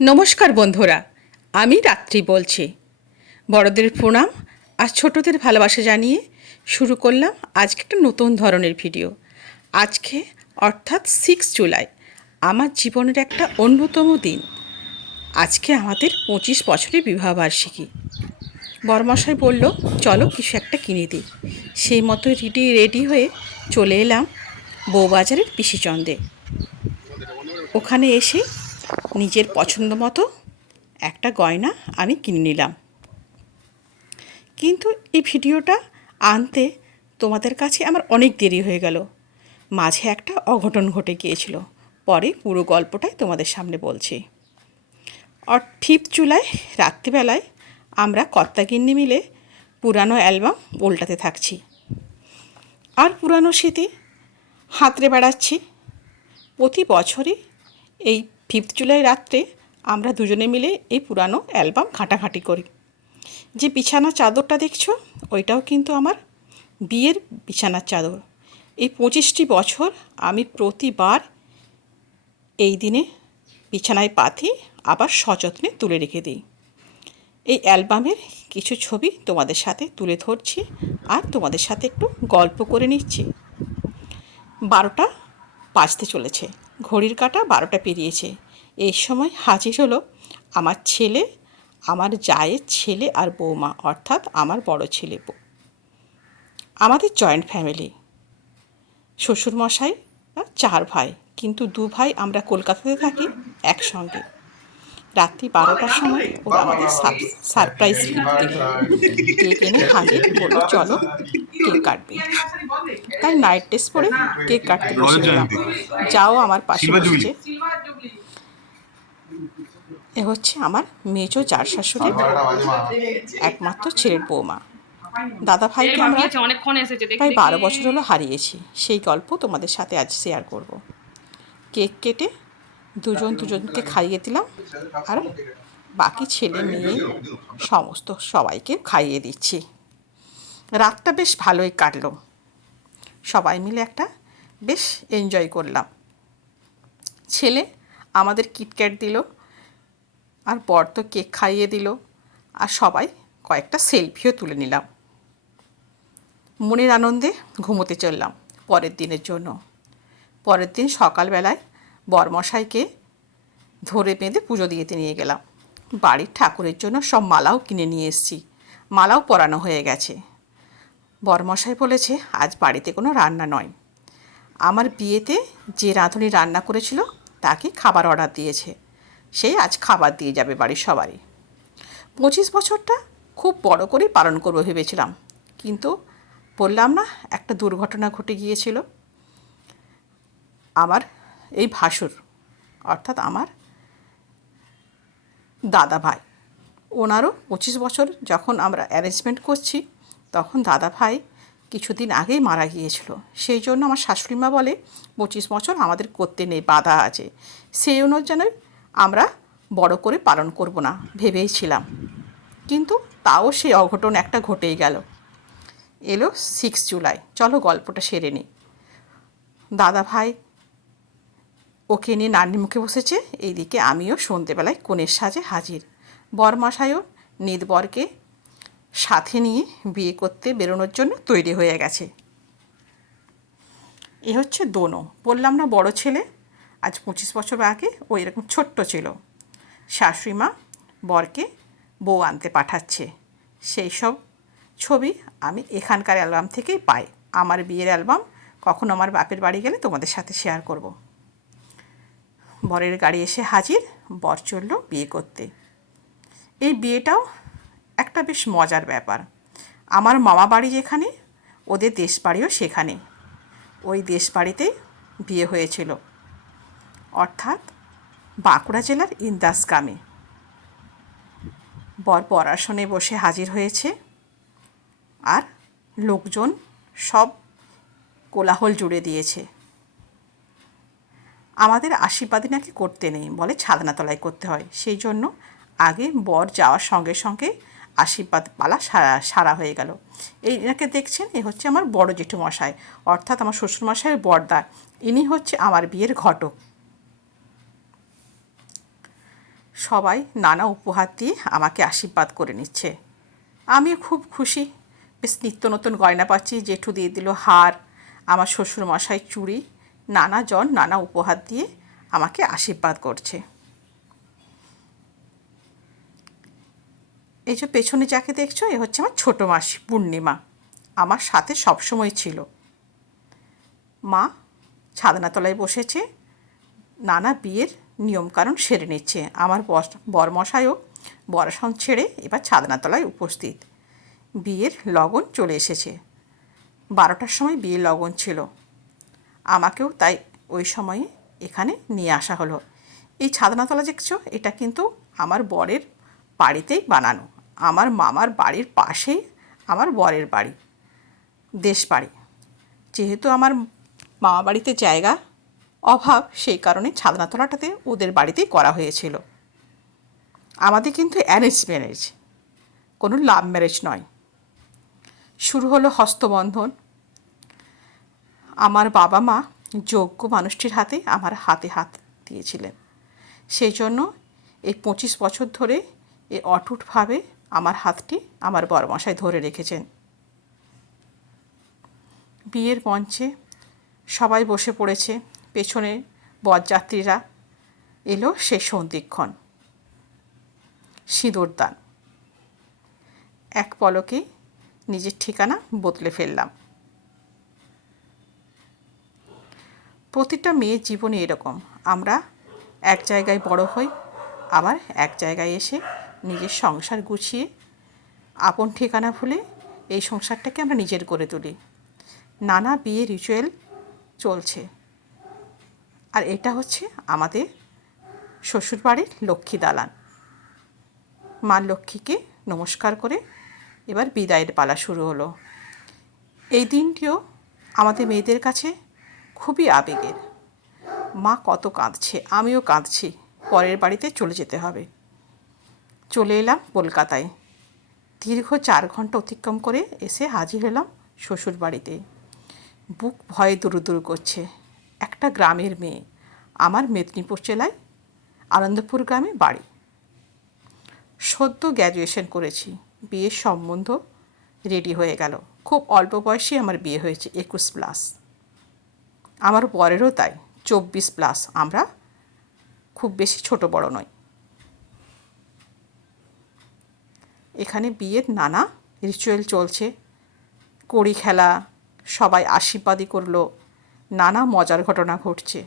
নমস্কার বন্ধুরা, আমি রাত্রি বলছি। বড়দের প্রণাম আর ছোটদের ভালোবাসা জানিয়ে শুরু করলাম আজকে একটা নতুন ধরনের ভিডিও। আজকে অর্থাৎ 6 জুলাই আমার জীবনের একটা অন্যতম দিন। আজকে আমাদের 25 বছরের বিবাহবার্ষিকী। বরমশাই বলল, চলো কিছু একটা কিনে দিই। সেই মতো রেডি হয়ে চলে এলাম বউবাজারের পিসিচন্দে। ওখানে এসে নিজের পছন্দ মতো একটা গয়না আমি কিনে নিলাম। কিন্তু এই ভিডিওটা আনতে তোমাদের কাছে আমার অনেক দেরি হয়ে গেল। মাঝে একটা অঘটন ঘটে গিয়েছিল, পরে পুরো গল্পটাই তোমাদের সামনে বলছি। 5 জুলাই রাত্রিবেলায় আমরা কর্তাগিন্নি মিলে পুরানো অ্যালবাম উল্টাতে থাকছি আর পুরানো স্মৃতি হাতড়ে বেড়াচ্ছি। প্রতি বছরই এই 5 জুলাই রাত্রে আমরা দুজনে মিলে এই পুরানো অ্যালবাম ঘাঁটাঘাঁটি করি। যে বিছানার চাদরটা দেখছো, ওইটাও কিন্তু আমার বিয়ের বিছানার চাদর। এই 25টি বছর আমি প্রতিবার এই দিনে বিছানায় পাতি আবার সযত্নে তুলে রেখে দিই। এই অ্যালবামের কিছু ছবি তোমাদের সাথে তুলে ধরছি আর তোমাদের সাথে একটু গল্প করে নিচ্ছি। 12টা বাজতে চলেছে, ঘড়ির কাঁটা 12টা পেরিয়েছে। এই সময় হাজির হলো আমার ছেলে, আমার জায়ের ছেলে আর বৌমা, অর্থাৎ আমার বড় ছেলে বউ। আমাদের জয়েন্ট ফ্যামিলি, শ্বশুরমশাই আর 4 ভাই, কিন্তু 2 ভাই আমরা কলকাতাতে থাকি একসঙ্গে। রাত্রি 12টার সময় ওরা আমাদের সারপ্রাইজ গিফট দিল। কেক এনে হাজির, বললো চলো কেক কাটবে। তাই নাইট ড্রেস পরে কেক কাটতে বসে গেলাম। যাও আমার পাশে বসেছে, এ হচ্ছে আমার মেজো জার শাশুড়ি, একমাত্র ছেলের বৌমা। দাদা ভাইকে আমরা প্রায় 12 বছর হলো হারিয়েছি। সেই গল্প তোমাদের সাথে আজ শেয়ার করব। কেক কেটে দুজনকে খাইয়ে দিলাম, আর বাকি ছেলে মেয়ে সমস্ত সবাইকে খাইয়ে দিচ্ছি। রাতটা বেশ ভালোই কাটলো, সবাই মিলে একটা বেশ এনজয় করলাম। ছেলে আমাদের কিটক্যাট দিল, আর বর তো কেক খাইয়ে দিল, আর সবাই কয়েকটা সেলফিও তুলে নিলাম। মনের আনন্দে ঘুমোতে চললাম পরের দিনের জন্য। পরের দিন সকালবেলায় বরমশাইকে ধরে বেঁধে পুজো দিতে নিয়ে গেলাম। বাড়ির ঠাকুরের জন্য সব মালাও কিনে নিয়ে এসেছি, মালাও পরানো হয়ে গেছে। বরমশাই বলেছে আজ বাড়িতে কোনো রান্না নয়। আমার বিয়েতে যে রাঁধুনি রান্না করেছিল তাকে খাবার অর্ডার দিয়েছে, সেই আজ খাবার দিয়ে যাবে বাড়ির সবারই। 25 বছরটা খুব বড় করেই পালন করবো ভেবেছিলাম, কিন্তু বললাম না, একটা দুর্ঘটনা ঘটে গিয়েছিল। আমার এই ভাসুর, অর্থাৎ আমার দাদা ভাই, ওনারও 25 বছর যখন আমরা অ্যারেঞ্জমেন্ট করছি, তখন দাদা ভাই কিছুদিন আগেই মারা গিয়েছিল। সেই জন্য আমার শাশুড়িমা বলে 25 বছর আমাদের করতে নেই, বাধা আছে। সেই অনুযায়ী আমরা বড় করে পালন করব না ভেবেইছিলাম, কিন্তু তাও সেই অঘটন একটা ঘটেই গেল। এলো 6 জুলাই, চলো গল্পটা সেরে নিই। দাদা ভাই ওকে নিয়ে নানির মুখে বসেছে, এইদিকে আমিও সন্ধেবেলায় কনের সাজে হাজির। বরমশাইও নিদবরকে সাথে নিয়ে বিয়ে করতে বেরোনোর জন্য তৈরি হয়ে গেছে। এ হচ্ছে দোনো, বললাম না বড় ছেলে, আজ 25 বছর আগে ও এরকম ছোট্ট ছিল। শাশুড়িমা বরকে বউ আনতে পাঠাচ্ছে, সেই সব ছবি আমি এখানকার অ্যালবাম থেকেই পাই। আমার বিয়ের অ্যালবাম কখনো আমার বাপের বাড়ি গেলে তোমাদের সাথে শেয়ার করব। বরের গাড়ি এসে হাজির, বর চলল বিয়ে করতে। এই বিয়েটাও একটা বেশ মজার ব্যাপার। আমার মামা বাড়ি যেখানে, ওদের দেশ বাড়িও সেখানে। ওই দেশ বাড়িতেই বিয়ে হয়েছিল, অর্থাৎ বাঁকুড়া জেলার ইন্দাস গ্রামে। বর পড়াশোনে বসে হাজির হয়েছে, আর লোকজন সব কোলাহল জুড়ে দিয়েছে। আমাদের আশীর্বাদী নাকি করতে নেই, বলে ছাদনাতলায় করতে হয়। সেই জন্য আগে বর যাওয়ার সঙ্গে সঙ্গে আশীর্বাদ পালা সারা হয়ে গেল। এনাকে দেখছেন, এ হচ্ছে আমার বড় জেঠুমশাই, অর্থাৎ আমার শ্বশুরমশাইয়ের বড়দা। ইনি হচ্ছে আমার বিয়ের ঘটক। সবাই নানা উপহার দিয়ে আমাকে আশীর্বাদ করে নিচ্ছে। আমিও খুব খুশি, বেশ নিত্য নতুন গয়না পাচ্ছি। জেঠু দিয়ে দিল হার, আমার শ্বশুরমশাই চুড়ি, নানা জন নানা উপহার দিয়ে আমাকে আশীর্বাদ করছে। এই যে পেছনে যাকে দেখছো, এ হচ্ছে আমার ছোটো মাসি পূর্ণিমা, আমার সাথে সবসময় ছিল। মা ছাদনাতলায় বসেছে, নানা বিয়ের নিয়মকানুন সেরে নিচ্ছে। আমার বরমশাইও বরাসন ছেড়ে এবার ছাদনাতলায় উপস্থিত। বিয়ের লগন চলে এসেছে, 12টার সময় বিয়ের লগন ছিল। আমাকেও তাই ওই সময়ে এখানে নিয়ে আসা হলো। এই ছাদনাতলা দেখছো, এটা কিন্তু আমার বরের বাড়িতেই বানানো। আমার মামার বাড়ির পাশেই আমার বরের বাড়ি, দেশ বাড়ি। যেহেতু আমার মামা বাড়িতে জায়গা অভাব, সেই কারণে ছাদনাতলাটাতে ওদের বাড়িতেই করা হয়েছিল। আমাদের কিন্তু অ্যারেঞ্জ ম্যারেজ, কোনো লাভ ম্যারেজ নয়। শুরু হলো হস্তবন্ধন। আমার বাবা মা যোগ্য মানুষটির হাতে আমার হাতে হাত দিয়েছিলেন। সেই জন্য এই 25 বছর ধরে এই অটুটভাবে আমার হাতটি আমার বরমশাই ধরে রেখেছেন। বিয়ের মঞ্চে সবাই বসে পড়েছে, পেছনে বরযাত্রীরা এলো। সেই সন্ধিক্ষণ, সিঁদুরদান। এক পলকে নিজের ঠিকানা বদলে ফেললাম। প্রতিটা মেয়ের জীবনে এরকম, আমরা এক জায়গায় বড় হই, আবার এক জায়গায় এসে নিজের সংসার গুছিয়ে আপন ঠিকানা ভুলে এই সংসারটাকে আমরা নিজের করে তুলি। নানা বিয়ে রিচুয়াল চলছে। আর এটা হচ্ছে আমাদের শ্বশুরবাড়ির লক্ষ্মী দালান। মা লক্ষ্মীকে নমস্কার করে এবার বিদায়ের পালা শুরু হলো। এই দিনটিও আমাদের মেয়েদের কাছে খুবই আবেগের। মা কত কাঁদছে, আমিও কাঁদছি, পরের বাড়িতে চলে যেতে হবে। চলে এলাম কলকাতায়। দীর্ঘ 4 ঘন্টা অতিক্রম করে এসে হাজির হলাম শ্বশুর বাড়িতে। বুক ভয়ে দুরু করছে। একটা গ্রামের মেয়ে, আমার মেদিনীপুর জেলায় আনন্দপুর গ্রামে বাড়ি। সদ্য গ্র্যাজুয়েশন করেছি, বিয়ের সম্বন্ধ রেডি হয়ে গেল। খুব অল্প বয়সে আমার বিয়ে হয়েছে, 21+। আমার বরেরও তাই, 24+। আমরা খুব বেশি ছোট বড় নই। এখানে বিয়ের নানা রিচুয়াল চলছে, কড়ি খেলা, সবাই আশীর্বাদই করলো, নানা মজার ঘটনা ঘটছে।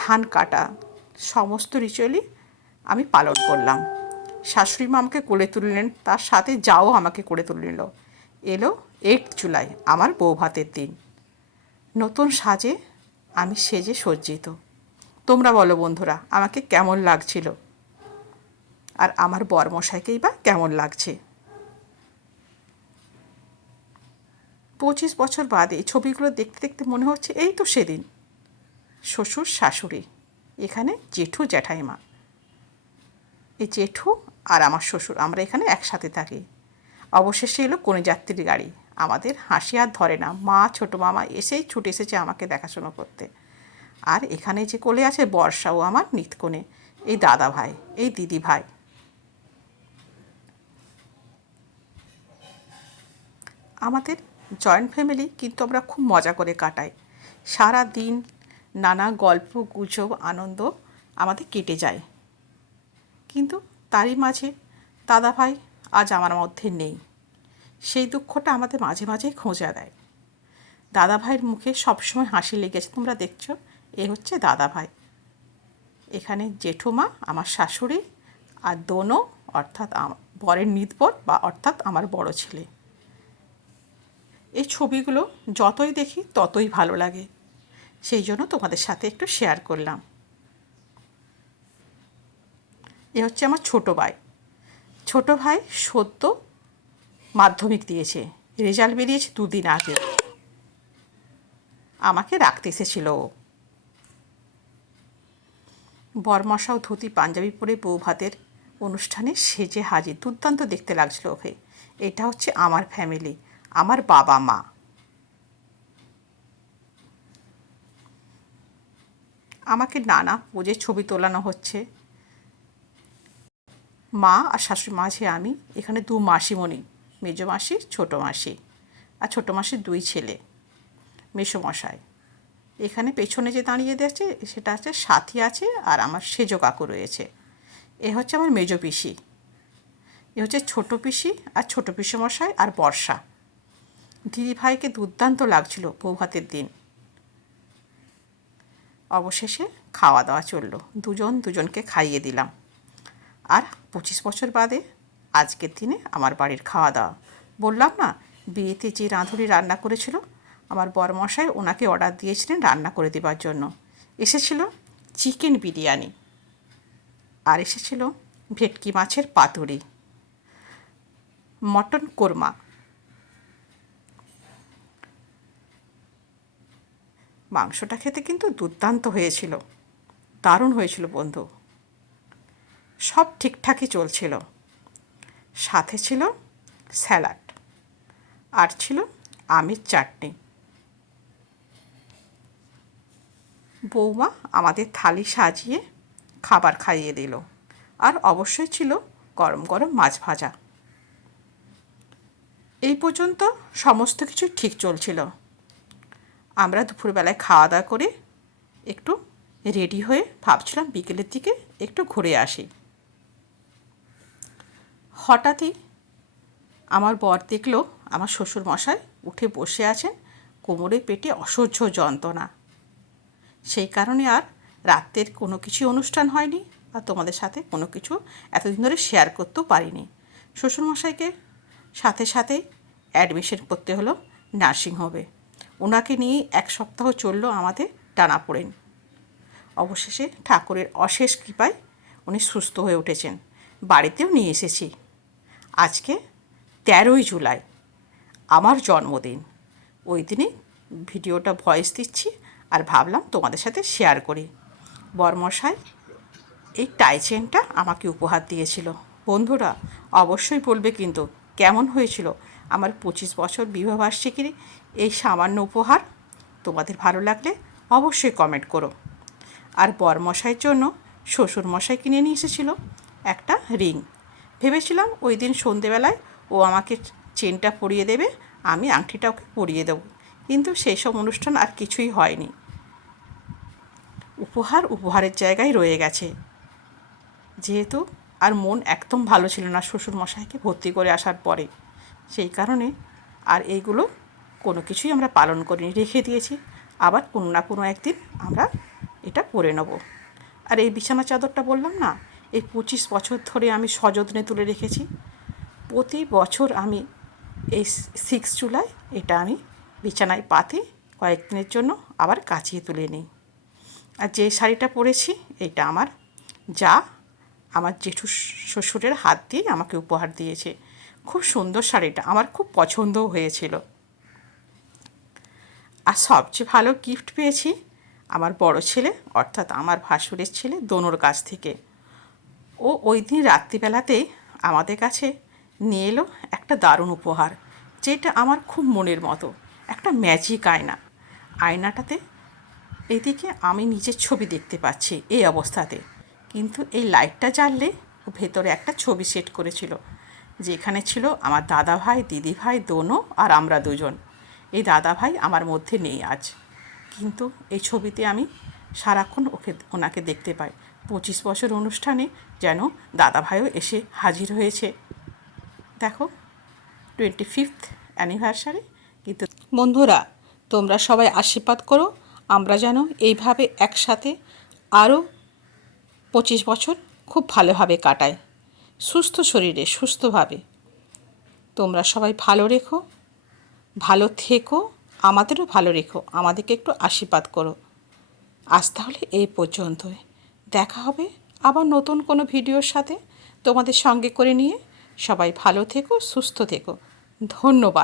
ধান কাটা, সমস্ত রিচুয়ালই আমি পালন করলাম। শাশুড়ি মা আমাকে কোলে তুললেন, তার সাথে যাও আমাকে কোলে তুলে নিল। এলো 8 জুলাই, আমার বৌভাতের দিন। নতুন সাজে আমি সেজে সজ্জিত। তোমরা বলো বন্ধুরা, আমাকে কেমন লাগছিল, আর আমার বরমশাইকেই বা কেমন লাগছে। 25 বছর বাদে এই ছবিগুলো দেখতে দেখতে মনে হচ্ছে এই তো সেদিন। শ্বশুর শাশুড়ি, এখানে জেঠু জ্যাঠাইমা। এই জেঠু আর আমার শ্বশুর, আমরা এখানে একসাথে থাকি। অবশেষে এলো কনেযাত্রীর গাড়ি। আমাদের হাসি আর ধরে না, মা ছোটো মামা এসেই ছুটে এসেছে আমাকে দেখাশোনা করতে। আর এখানে যে কোলে আছে বর্ষাও আমার নিতকনে, এই দাদা ভাই, এই দিদি ভাই। আমাদের জয়েন্ট ফ্যামিলি, কিন্তু আমরা খুব মজা করে কাটাই। সারা দিন নানা গল্প গুজব আনন্দ আমাদের কেটে যায়। কিন্তু তারই মাঝে দাদাভাই আজ আমার মধ্যে নেই। সেই দুঃখটা আমাদের মাঝে মাঝেই খোঁজা দেয়। দাদাভাইয়ের মুখে সবসময় হাসি লেগেছে, তোমরা দেখছো, এ হচ্ছে দাদাভাই। এখানে জেঠুমা, আমার শাশুড়ি, আর দোনো অর্থাৎ বরের নিতবর বা অর্থাৎ আমার বড় ছেলে। এই ছবিগুলো যতই দেখি ততই ভালো লাগে, সেই জন্য তোমাদের সাথে একটু শেয়ার করলাম। এ হচ্ছে আমার ছোটো ভাই। ছোটো ভাই সদ্য মাধ্যমিক দিয়েছে, রেজাল্ট বেরিয়েছে 2 দিন আগে। আমাকে রাখতে এসেছিল ও। বরমশাও ধুতি পাঞ্জাবি পরে বউ ভাতের অনুষ্ঠানে সেজে হাজির। দুর্দান্ত দেখতে লাগছিল ওকে। এটা হচ্ছে আমার ফ্যামিলি, আমার বাবা মা। আমাকে নানা পোজে ছবি তোলানো হচ্ছে। মা আর শাশুড়ি মাঝে আমি, এখানে 2 মাসিমণি, মেজো মাসি, ছোটো মাসি, আর ছোটো মাসির 2 ছেলে, মেসোমশাই। এখানে পেছনে যে দাঁড়িয়ে দেখছে সেটা আছে সাথী আছে, আর আমার সেজো কাকু রয়েছে। এ হচ্ছে আমার মেজো পিসি, এ হচ্ছে ছোটো পিসি আর ছোটো পিসেমশাই আর বর্ষা। দিদিভাইকে দুর্দান্ত লাগছিল বৌভাতের দিন। অবশেষে খাওয়া দাওয়া চললো, দুজনকে খাইয়ে দিলাম। আর 25 বছর বাদে আজকের দিনে আমার বাড়ির খাওয়া দাওয়া। বললাম না, বিয়েতে যে রাঁধুনি রান্না করেছিল আমার বরমশাই, ওনাকে অর্ডার দিয়েছিলেন রান্না করে দেবার জন্য। এসেছিল চিকেন বিরিয়ানি, আর এসেছিল ভেটকি মাছের পাতুরি, মটন কোরমা। মাংসটা খেতে কিন্তু দুর্দান্ত হয়েছিল, দারুণ হয়েছিল বন্ধু। সব ঠিকঠাকই চলছিল। সাথে ছিল স্যালাড, আর ছিল আমের চাটনি। বৌমা আমাদের থালি সাজিয়ে খাবার খাইয়ে দিল, আর অবশ্যই ছিল গরম গরম মাছ ভাজা। এই পর্যন্ত সমস্ত কিছু ঠিক চলছিল। আমরা দুপুরবেলায় খাওয়া দাওয়া করে একটু রেডি হয়ে ভাবছিলাম বিকেলের দিকে একটু ঘুরে আসি। হঠাৎই আমার বর দেখলো আমার শ্বশুরমশাই উঠে বসে আছেন, কোমরে পেটে অসহ্য যন্ত্রণা। সেই কারণে আর রাতের কোনো কিছু অনুষ্ঠান হয়নি, আর তোমাদের সাথে কোনো কিছু এতদিন ধরে শেয়ার করতেও পারিনি। শ্বশুরমশাইকে সাথে সাথেই অ্যাডমিশন করতে হলো নার্সিংহোমে। ওনাকে নিয়ে 1 সপ্তাহ চললো আমাদের টানাপোড়েন। অবশেষে ঠাকুরের অশেষ কৃপায় উনি সুস্থ হয়ে উঠেছেন। বাড়িতেও নিয়ে এসেছি। আজকে 13ই জুলাই আমার জন্মদিন। ওই দিনই ভিডিওটা ভয়েস দিচ্ছি, আর ভাবলাম তোমাদের সাথে শেয়ার করি। বরমশাই এই টাই চেনটা আমাকে উপহার দিয়েছিল। বন্ধুরা অবশ্যই বলবে কিন্তু কেমন হয়েছিল আমার 25 বছর বিবাহবার্ষিকীর এই সামান্য উপহার। তোমাদের ভালো লাগলে অবশ্যই কমেন্ট করো। আর বরমশাইয়ের জন্য শ্বশুরমশাই কিনে নিয়ে এসেছিল একটা রিং। ভেবেছিলাম ওই দিন সন্ধেবেলায় ও আমাকে চেনটা পরিয়ে দেবে, আমি আংটিটা ওকে পরিয়ে দেবো, কিন্তু সেই সব অনুষ্ঠান আর কিছুই হয়নি। উপহারের জায়গায় রয়ে গেছে। যেহেতু আর মন একদম ভালো ছিল না শ্বশুরমশাইকে ভর্তি করে আসার পরে, সেই কারণে আর এইগুলো কোনো কিছুই আমরা পালন করিনি, রেখে দিয়েছি। আবার কোনো না কোনো একদিন আমরা এটা পরে নেব। আর এই বিছানা চাদরটা বললাম না, এই 25 বছর ধরে আমি সযত্নে তুলে রেখেছি। প্রতি বছর আমি এই 6 জুলাই এটা আমি বিছানায় পাতি, কয়েকদিনের জন্য আবার কাচিয়ে তুলে নিই। আর যে শাড়িটা পরেছি এটা আমার আমার জেঠু শ্বশুরের হাত দিয়ে আমাকে উপহার দিয়েছে। খুব সুন্দর শাড়িটা, আমার খুব পছন্দও হয়েছিল। আর সবচেয়ে ভালো গিফট পেয়েছি আমার বড় ছেলে, অর্থাৎ আমার ভাসুরের ছেলে দনুর কাছ থেকে। ও ওই দিন রাত্রিবেলাতেই আমাদের কাছে নিয়ে এলো একটা দারুণ উপহার, যেটা আমার খুব মনের মতো। একটা ম্যাজিক আয়না। আয়নাটাতে এদিকে আমি নিজের ছবি দেখতে পাচ্ছি এই অবস্থাতে, কিন্তু এই লাইটটা জ্বাললে ভেতরে একটা ছবি সেট করেছিল, যেখানে ছিল আমার দাদাভাই, দিদিভাই, দোনো আর আমরা দুজন। এই দাদাভাই আমার মধ্যে নেই আজ, কিন্তু এই ছবিতে আমি সারাক্ষণ ওনাকে দেখতে পাই। 25 বছর অনুষ্ঠানে যেন দাদাভাইও এসে হাজির হয়েছে। দেখো, 25th অ্যানিভার্সারি। কিন্তু বন্ধুরা তোমরা সবাই আশীর্বাদ করো, আমরা যেন এইভাবে একসাথে আরও 25 বছর খুব ভালোভাবে কাটাই, সুস্থ শরীরে সুস্থভাবে। তোমরা সবাই ভালো রেখো, ভালো থেকো, আমাদেরও ভালো রেখো, আমাদেরকে একটু আশীর্বাদ করো। আজ তাহলে এই পর্যন্তই। দেখা হবে আবার নতুন কোনো ভিডিওর সাথে তোমাদের সঙ্গে করে নিয়ে। সবাই ভালো থেকো, সুস্থ থেকো। ধন্যবাদ।